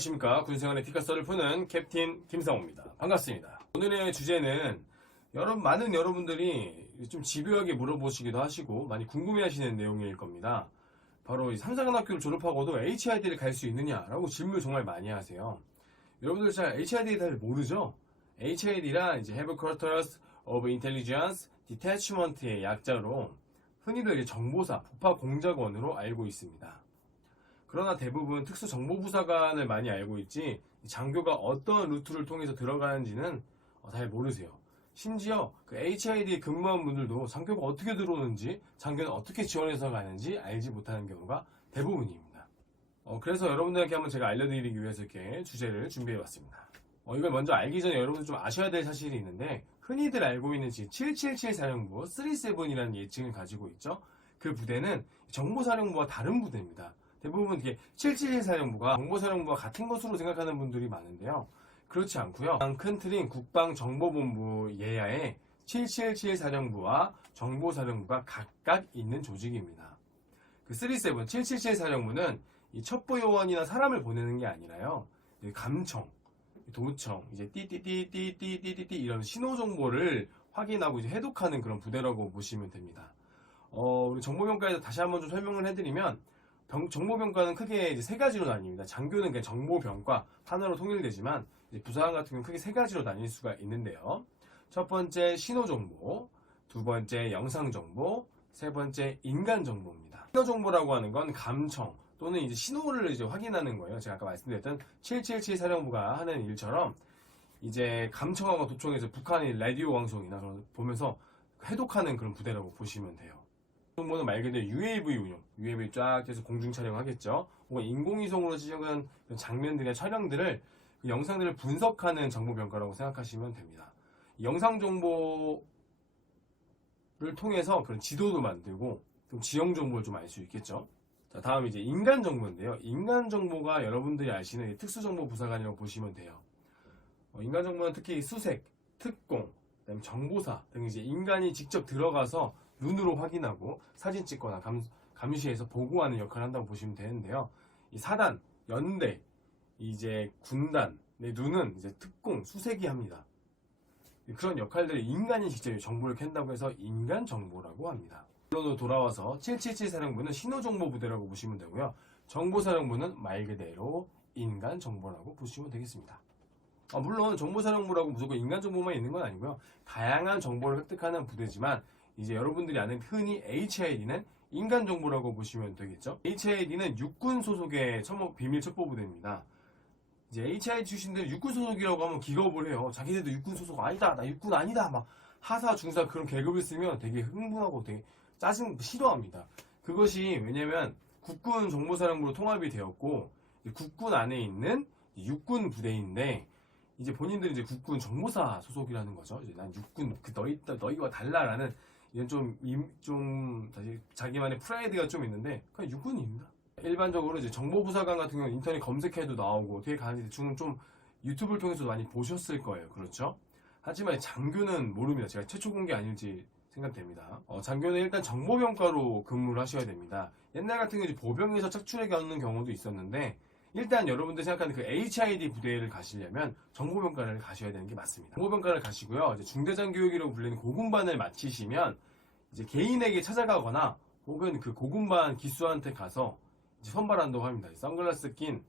안녕하십니까. 군생활의 티카썰을 푸는 캡틴 김상호입니다. 반갑습니다. 오늘의 주제는 많은 여러분들이 좀 집요하게 물어보시기도 하시고 많이 궁금해하시는 내용일 겁니다. 바로 삼사관학교를 졸업하고도 HID를 갈 수 있느냐라고 질문을 정말 많이 하세요. 여러분들 잘 HID에 대해 모르죠? HID란 이제 Headquarters of Intelligence Detachment의 약자로 흔히들 정보사, 북파공작원으로 알고 있습니다. 그러나 대부분 특수정보부사관을 많이 알고 있지 장교가 어떤 루트를 통해서 들어가는지는 잘 모르세요. 심지어 그 HID에 근무한 분들도 장교가 어떻게 들어오는지, 장교는 어떻게 지원해서 가는지 알지 못하는 경우가 대부분입니다. 그래서 여러분들에게 한번 제가 알려드리기 위해서 이렇게 주제를 준비해봤습니다. 이걸 먼저 알기 전에 여러분들 좀 아셔야 될 사실이 있는데, 흔히들 알고 있는 777 사령부 37이라는 예칭을 가지고 있죠. 그 부대는 정보사령부와 다른 부대입니다. 대부분 이게 777 사령부가 정보사령부와 같은 것으로 생각하는 분들이 많은데요. 그렇지 않고요. 큰 틀인 국방정보본부 예하에 777 사령부와 정보사령부가 각각 있는 조직입니다. 그 37, 777 사령부는 이 첩보요원이나 사람을 보내는 게 아니라요. 감청, 도청, 이제 띠띠띠띠띠띠띠 이런 신호 정보를 확인하고 이제 해독하는 그런 부대라고 보시면 됩니다. 우리 정보평가에서 다시 한번 좀 설명을 해드리면, 정보평가는 크게 이제 세 가지로 나뉩니다. 장교는 그냥 정보평가 하나로 통일되지만, 부사관 같은 경우는 크게 세 가지로 나뉠 수가 있는데요. 첫 번째 신호정보, 두 번째 영상정보, 세 번째 인간정보입니다. 신호정보라고 하는 건 감청 또는 이제 신호를 이제 확인하는 거예요. 제가 아까 말씀드렸던 777 사령부가 하는 일처럼 이제 감청하고 도청해서 북한의 라디오 방송이나 그런 거 보면서 해독하는 그런 부대라고 보시면 돼요. 정보는 말 그대로 UAV 운용, UAV 쫙 해서 공중 촬영하겠죠. 혹은 인공위성으로 찍은 장면들의 촬영들을, 그 영상들을 분석하는 정보평가라고 생각하시면 됩니다. 영상 정보를 통해서 그런 지도도 만들고 좀 지형 정보를 좀 알 수 있겠죠. 자, 다음 이제 인간 정보인데요. 인간 정보가 여러분들이 아시는 특수정보 부사관이라고 보시면 돼요. 인간 정보는 특히 수색, 특공, 그다음에 정보사 등 이제 인간이 직접 들어가서 눈으로 확인하고 사진 찍거나 감시해서 보고하는 역할을 한다고 보시면 되는데요. 이 사단, 연대, 이제 군단의 눈은 이제 특공, 수색이 합니다. 그런 역할들을 인간이 직접 정보를 캔다고 해서 인간 정보라고 합니다. 물론으로 돌아와서 777 사령부는 신호정보 부대라고 보시면 되고요. 정보사령부는 말 그대로 인간 정보라고 보시면 되겠습니다. 물론 정보사령부라고 무조건 인간 정보만 있는 건 아니고요. 다양한 정보를 획득하는 부대지만, 이제 여러분들이 아는 흔히 HID는 인간 정보라고 보시면 되겠죠. HID는 육군 소속의 비밀 첩보부대입니다. 이제 HID 출신들 육군 소속이라고 하면 기겁을 해요. 자기들도 육군 소속 아니다, 나 육군 아니다, 막 하사, 중사 그런 계급을 쓰면 되게 흥분하고 되게 싫어합니다. 그것이 왜냐면 국군 정보사령부로 통합이 되었고, 국군 안에 있는 육군 부대인데, 이제 본인들이 이제 국군 정보사 소속이라는 거죠. 이제 난 육군, 너희와 달라라는 이런 좀 자기만의 프라이드가 좀 있는데, 그냥 육군입니다. 일반적으로 이제 정보부사관 같은 경우는 인터넷 검색해도 나오고 어떻게 가는지 대충 좀 유튜브를 통해서 많이 보셨을 거예요. 그렇죠? 하지만 장교는 모릅니다. 제가 최초 본 게 아닐지 생각됩니다. 장교는 일단 정보병과로 근무를 하셔야 됩니다. 옛날 같은 경우 보병에서 착출해 가는 경우도 있었는데, 일단 여러분들 생각하는 그 HID 부대를 가시려면 정보병과를 가셔야 되는 게 맞습니다. 정보병과를 가시고요. 이제 중대장 교육이라고 불리는 고군반을 마치시면 이제 개인에게 찾아가거나 혹은 그 고군반 기수한테 가서 이제 선발한다고 합니다. 선글라스 낀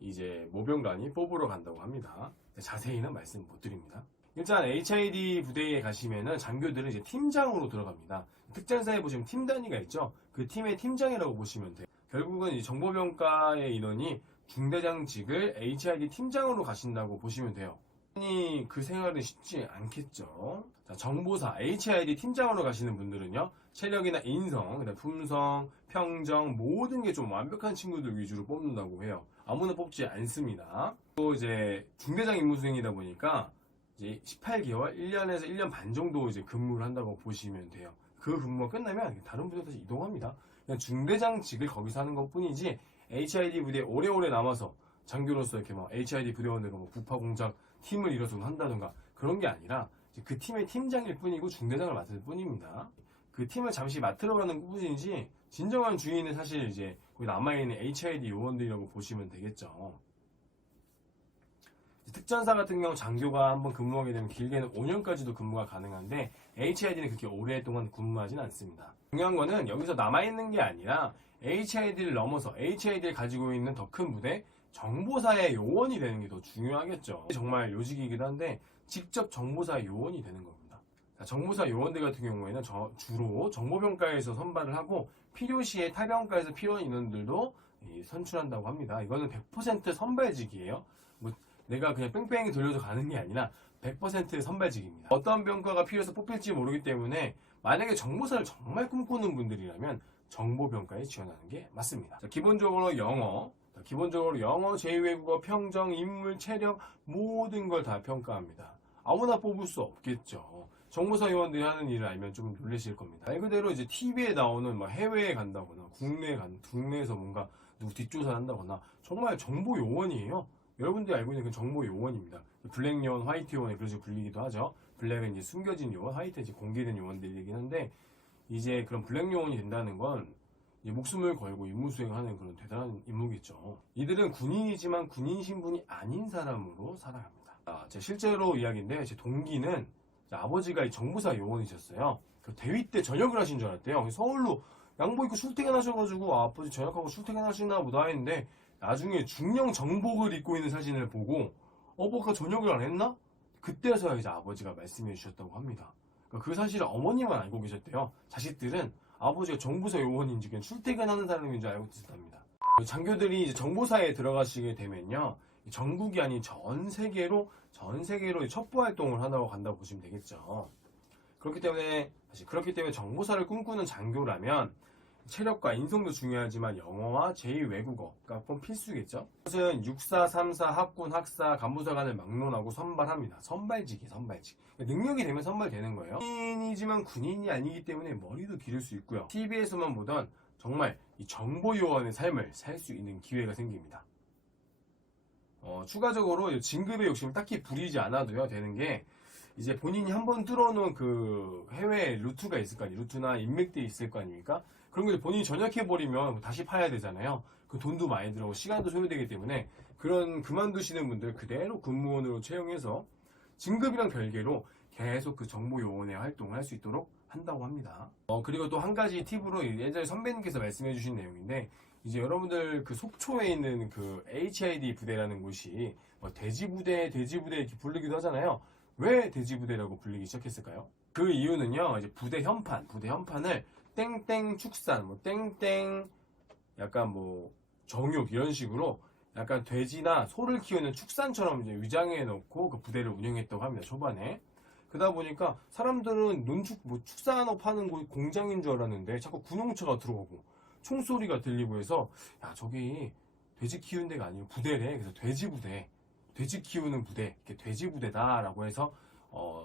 이제 모병관이 뽑으러 간다고 합니다. 자세히는 말씀 못 드립니다. 일단 HID 부대에 가시면은 장교들은 이제 팀장으로 들어갑니다. 특전사에 보시면 팀 단위가 있죠. 그 팀의 팀장이라고 보시면 돼요. 결국은 이 정보병과의 인원이 중대장직을 HID 팀장으로 가신다고 보시면 돼요. 그 생활은 쉽지 않겠죠. 자, 정보사 HID 팀장으로 가시는 분들은요, 체력이나 인성, 품성, 평정 모든 게 좀 완벽한 친구들 위주로 뽑는다고 해요. 아무나 뽑지 않습니다. 또 이제 중대장 임무 수행이다 보니까 이제 18개월, 1년에서 1년 반 정도 이제 근무를 한다고 보시면 돼요. 그 근무가 끝나면 다른 부대로 다시 이동합니다. 그냥 중대장직을 거기서 하는 것 뿐이지, HID 부대에 오래오래 남아서 장교로서 이렇게 막 HID 부대원들과 부파공작 팀을 이뤄서 한다던가 그런 게 아니라 그 팀의 팀장일 뿐이고 중대장을 맡을 뿐입니다. 그 팀을 잠시 맡으러 가는 뿐이지 진정한 주인은 사실 이제 거기 남아있는 HID 요원들이라고 보시면 되겠죠. 특전사 같은 경우 장교가 한번 근무하게 되면 길게는 5년까지도 근무가 가능한데 HID는 그렇게 오랫동안 근무하진 않습니다. 중요한 거는 여기서 남아있는 게 아니라 HID를 넘어서 HID를 가지고 있는 더 큰 부대, 정보사의 요원이 되는 게 더 중요하겠죠. 정말 요직이기도 한데 직접 정보사의 요원이 되는 겁니다. 정보사 요원들 같은 경우에는 주로 정보병과에서 선발을 하고 필요시에 타병과에서 필요한 인원들도 선출한다고 합니다. 이거는 100% 선발직이에요. 뭐 내가 그냥 뺑뺑이 돌려서 가는 게 아니라 100% 선발직입니다. 어떤 병과가 필요해서 뽑힐지 모르기 때문에 만약에 정보사를 정말 꿈꾸는 분들이라면 정보병과에 지원하는 게 맞습니다. 기본적으로 영어, 제2외국어, 평정, 인물, 체력 모든 걸 다 평가합니다. 아무나 뽑을 수 없겠죠. 정보사 요원들이 하는 일을 알면 좀 놀라실 겁니다. 말 그대로 이제 TV에 나오는 뭐 해외에 간다거나 국내에서 뭔가 누구 뒷조사를 한다거나 정말 정보 요원이에요. 여러분들이 알고 있는 그 정보 요원입니다. 블랙 요원, 화이트 요원에 그렇게 불리기도 하죠. 블랙은 이제 숨겨진 요원, 화이트는 이제 공개된 요원들이긴 한데 이제 그런 블랙 요원이 된다는 건 목숨을 걸고 임무 수행하는 그런 대단한 임무겠죠. 이들은 군인이지만 군인 신분이 아닌 사람으로 살아갑니다. 제 실제로 이야기인데 제 동기는 아버지가 정보사 요원이셨어요. 대위 때 전역을 하신 줄 알았대요. 서울로 양복 입고 출퇴근하셔가지고 아버지 전역하고 출퇴근하시나 보다 했는데 나중에 중령 정복을 입고 있는 사진을 보고 어버가 전역을 안 했나? 그때서야 이제 아버지가 말씀해 주셨다고 합니다. 그 사실을 어머님은 알고 계셨대요. 자식들은 아버지가 정보사 요원인지 그냥 출퇴근하는 사람인 줄 알고 있었답니다. 장교들이 이제 정보사에 들어가시게 되면요, 전국이 아닌 전 세계로 첩보 활동을 하러 간다고 보시면 되겠죠. 그렇기 때문에 정보사를 꿈꾸는 장교라면 체력과 인성도 중요하지만 영어와 제2외국어가 꼭 필수겠죠. 이것은 육사, 삼사, 학군, 학사, 간부사관을 막론하고 선발합니다. 선발직. 능력이 되면 선발되는 거예요. 군인이지만 군인이 아니기 때문에 머리도 기를 수 있고요. TV에서만 보던 정말 이 정보요원의 삶을 살 수 있는 기회가 생깁니다. 추가적으로 진급의 욕심을 딱히 부리지 않아도요 되는 게 이제 본인이 한번 뚫어놓은 그 해외 루트가 있을 거 아니에요. 루트나 인맥들이 있을 거 아닙니까? 그런 걸 본인이 전역해버리면 다시 파야 되잖아요. 그 돈도 많이 들어가고 시간도 소요되기 때문에 그런 그만두시는 분들 그대로 근무원으로 채용해서 진급이랑 별개로 계속 그 정보요원의 활동을 할 수 있도록 한다고 합니다. 그리고 또 한 가지 팁으로 예전에 선배님께서 말씀해 주신 내용인데 이제 여러분들 그 속초에 있는 그 HID 부대라는 곳이 돼지부대 이렇게 부르기도 하잖아요. 왜 돼지부대라고 불리기 시작했을까요? 그 이유는요, 이제 부대 현판을 땡땡 축산, 땡땡 약간 정육 이런 식으로 약간 돼지나 소를 키우는 축산처럼 이제 위장해 놓고 그 부대를 운영했다고 합니다. 초반에. 그러다 보니까 사람들은 축산업 하는 공장인 줄 알았는데 자꾸 군용차가 들어오고 총소리가 들리고 해서 야 저기 돼지 키우는 데가 아니고 부대래. 그래서 돼지 키우는 부대, 돼지부대다라고 해서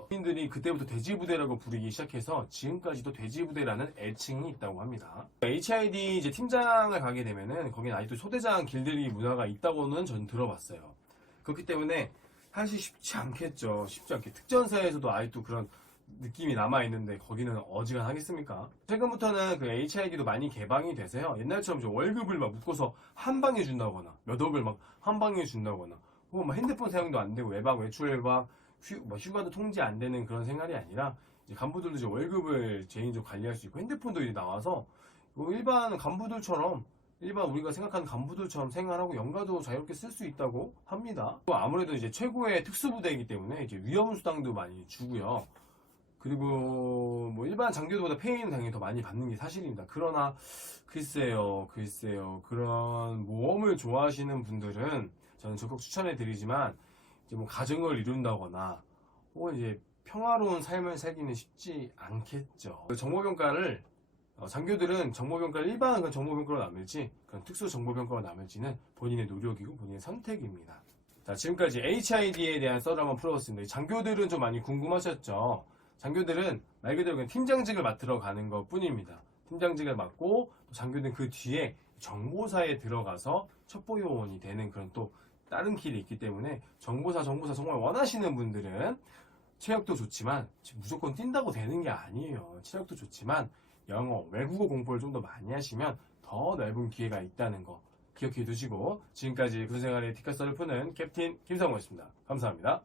국민들이 그때부터 돼지부대라고 부르기 시작해서 지금까지도 돼지부대라는 애칭이 있다고 합니다. HID 이제 팀장을 가게 되면은 거기는 아직도 소대장 길들이기 문화가 있다고는 전 들어봤어요. 그렇기 때문에 사실 쉽지 않겠죠. 특전사에서도 아직도 그런 느낌이 남아있는데 거기는 어지간하겠습니까? 최근부터는 그 HID도 많이 개방이 돼서요. 옛날처럼 월급을 막 묶어서 한 방에 준다거나 몇 억을 막 한 방에 준다거나 혹은 핸드폰 사용도 안 되고 외출 외박 휴가도 통제 안 되는 그런 생활이 아니라 이제 간부들도 이제 월급을 개인적으로 관리할 수 있고 핸드폰도 이제 나와서 일반 간부들처럼 우리가 생각하는 간부들처럼 생활하고 연가도 자유롭게 쓸 수 있다고 합니다. 아무래도 이제 최고의 특수부대이기 때문에 이제 위험수당도 많이 주고요. 그리고 일반 장교들보다 페이는 당연히 더 많이 받는 게 사실입니다. 그러나 글쎄요 그런 모험을 좋아하시는 분들은 저는 적극 추천해 드리지만 이제 가정을 이룬다거나 혹은 이제 평화로운 삶을 살기는 쉽지 않겠죠. 정보병과를 장교들은 정보병과를 일반 정보병과로 남을지 그런 특수 정보병과로 남을지는 본인의 노력이고 본인의 선택입니다. 자, 지금까지 HID에 대한 썰을 한번 풀어봤습니다. 장교들은 좀 많이 궁금하셨죠? 장교들은 말 그대로 그냥 팀장직을 맡으러 가는 것 뿐입니다. 팀장직을 맡고 장교들은 그 뒤에 정보사에 들어가서 첩보요원이 되는 그런 또 다른 길이 있기 때문에 정보사 정말 원하시는 분들은 체력도 좋지만 무조건 뛴다고 되는 게 아니에요. 체력도 좋지만 영어, 외국어 공부를 좀 더 많이 하시면 더 넓은 기회가 있다는 거 기억해 두시고 지금까지 군생활의 티켓서를 푸는 캡틴 김성호였습니다. 감사합니다.